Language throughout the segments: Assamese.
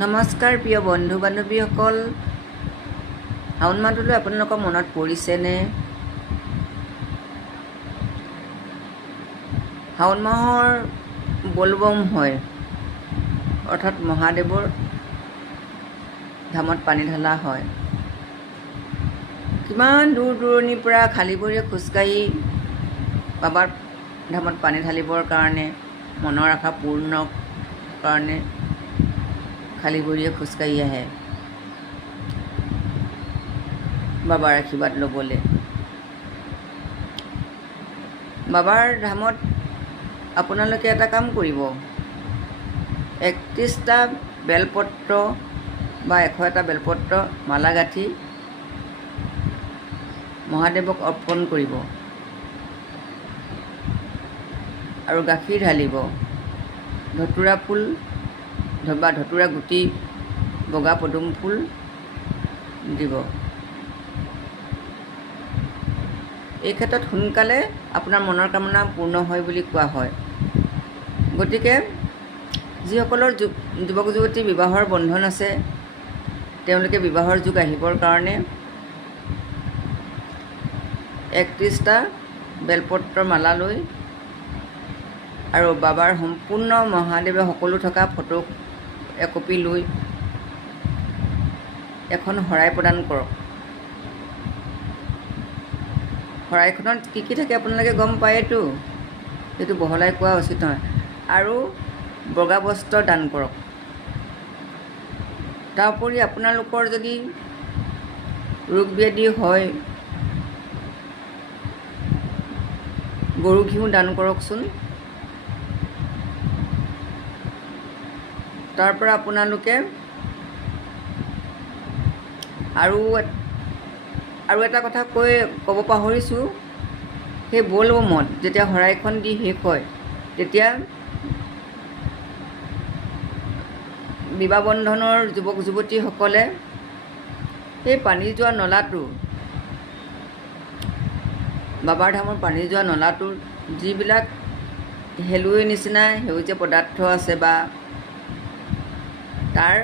নমস্কাৰ প্ৰিয় বন্ধু বান্ধৱীসকল শাওণ মাহটোলৈ আপোনালোকৰ মনত পৰিছেনে? শাওণ মাহৰ বলবম হয় অৰ্থাৎ মহাদেৱৰ ধামত পানী ঢলা হয়। কিমান দূৰ দূৰণিৰ পৰা খালী ভৰিৰে খোজকাঢ়ি বাবাৰ ধামত পানী ঢালিবৰ কাৰণে মনৰ আশা পূৰ্ণ কাৰণে খালী ভৰিৰে খোজকাঢ়ি আহে বাবাৰ আশীৰ্বাদ ল'বলৈ বাবাৰ ধামত আপোনালোকে এটা কাম কৰিব। একত্ৰিছটা বেলপত্ৰ বা এশ এটা বেলপত্ৰ মালা গাঁঠি মহাদেৱক অৰ্পণ কৰিব। আৰু গাখীৰ ঢালিব। ধতুৰা ফুল বা ধতুৰা গুটি বগা পদুম ফুল দিব। এই ক্ষেত্ৰত সোনকালে আপোনাৰ মনৰ কামনা পূৰ্ণ হয় বুলি কোৱা হয়। গতিকে যিসকলৰ যু যুৱক যুৱতী বিবাহৰ বন্ধন আছে তেওঁলোকে বিবাহৰ যুগ আহিবৰ কাৰণে একত্ৰিছটা বেলপত্ৰৰ মালা লৈ আৰু বাবাৰ সম্পূৰ্ণ মহাদেৱে সকলো থকা ফটো একপি লৈ এখন শৰাই প্ৰদান কৰক। শৰাইখনত কি কি থাকে আপোনালোকে গম পায়েতো? সেইটো বহলাই কোৱা উচিত নহয়। আৰু বগা বস্ত্ৰ দান কৰক। তাৰ উপৰি আপোনালোকৰ যদি ৰোগ ব্যাধি হয় গৰু ঘিউ দান কৰকচোন। তাৰ পৰা আপোনালোকে আৰু আৰু এটা কথা কৈ ক'ব পাহৰিছোঁ। সেই বলবমত যেতিয়া শৰাইখন দি শেষ হয় তেতিয়া বিবাহ বন্ধনৰ যুৱক যুৱতীসকলে সেই পানী যোৱা নলাটো বাবাৰ ধামৰ পানী যোৱা নলাটোৰ যিবিলাক শেলুৱৈ নিচিনা সেউজীয়া পদাৰ্থ আছে বা তাৰ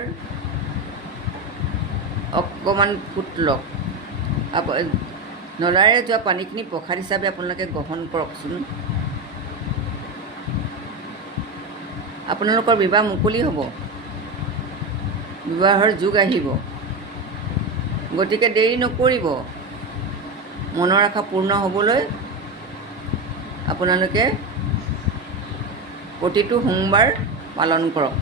অকণমান ফুট লওক। নলাৰে যোৱা পানীখিনি প্ৰসাদ হিচাপে আপোনালোকে গ্ৰহণ কৰকচোন। আপোনালোকৰ বিবাহ মুকলি হ'ব। বিবাহৰ যুগ আহিব। গতিকে দেৰি নকৰিব। মনৰ আশা পূৰ্ণ হ'বলৈ আপোনালোকে প্ৰতিটো সোমবাৰ পালন কৰক।